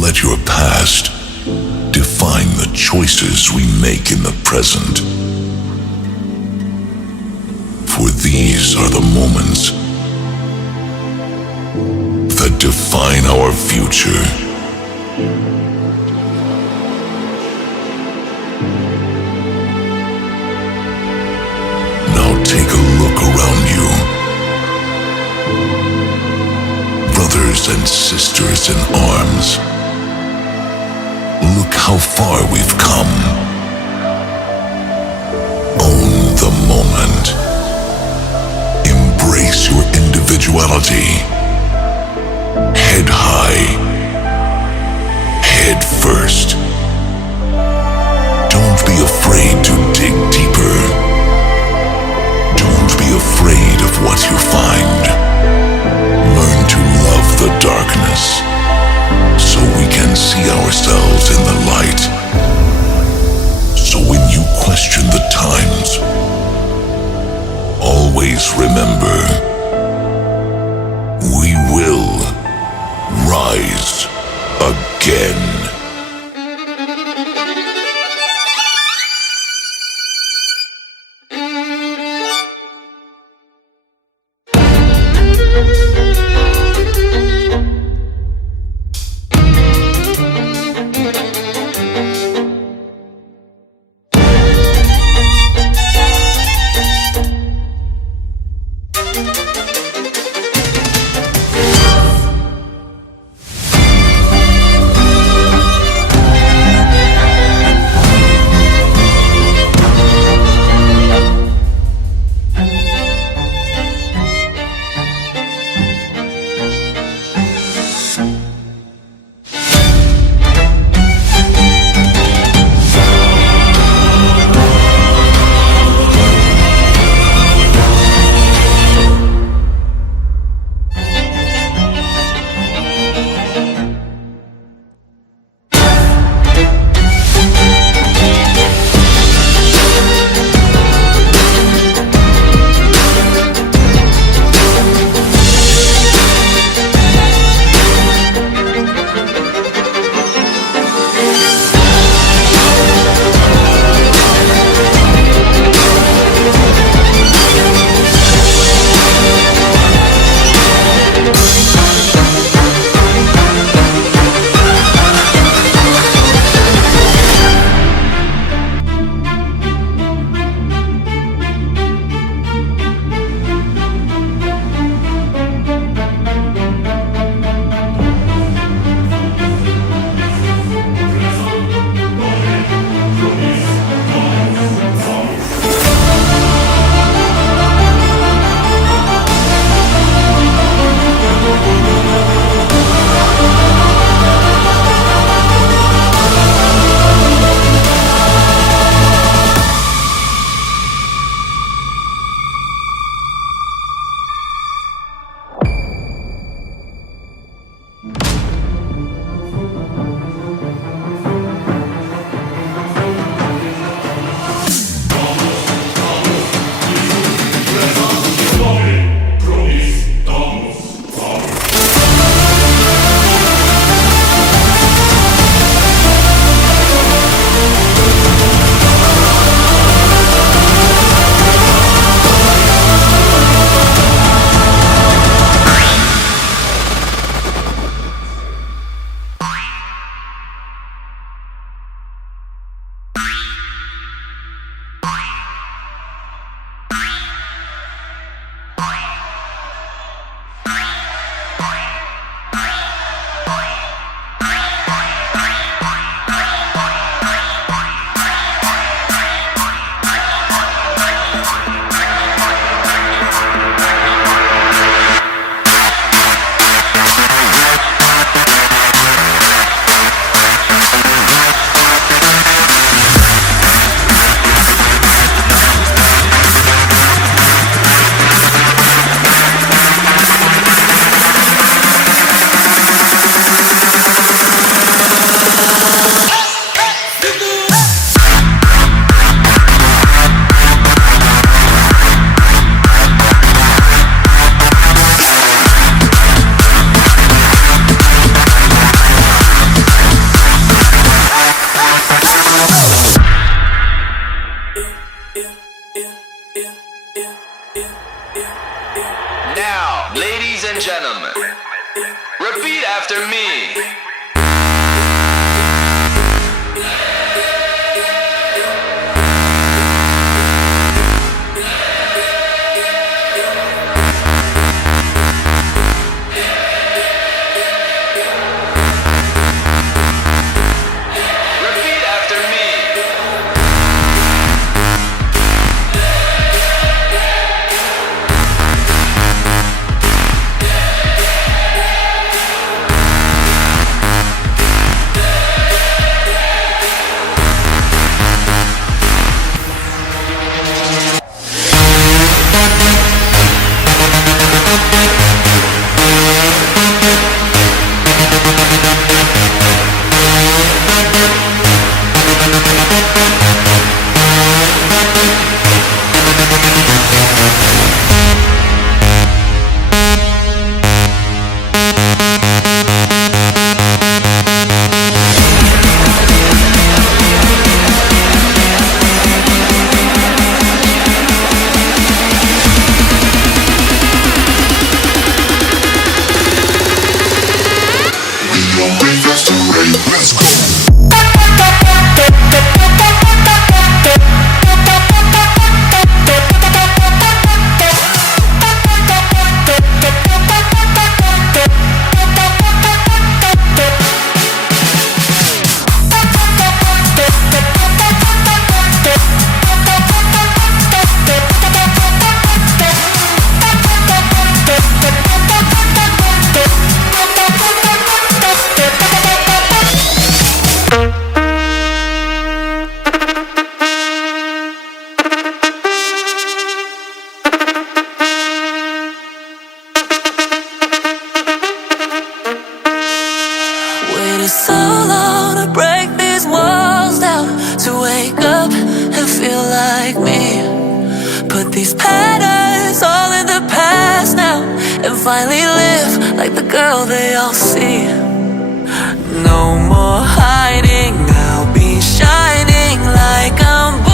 let your past define the choices we make in the present. For these are the moments that define our future. Now take a look around you. Brothers and sisters in arms. Look how far we've come. Own the moment. Embrace your individuality. Head high. Head first. Don't be afraid to dig deeper. Don't be afraid of what you find. Learn to love the darkness so we can see ourselves in the light. So when you question the times, always remember, we will rise again. and gentlemen, repeat after me. Waited so long to break these walls down, to wake up and feel like me. Put these patterns all in the past now, and finally live like the girl they all see. No more hiding, I'll be shining like I'm born.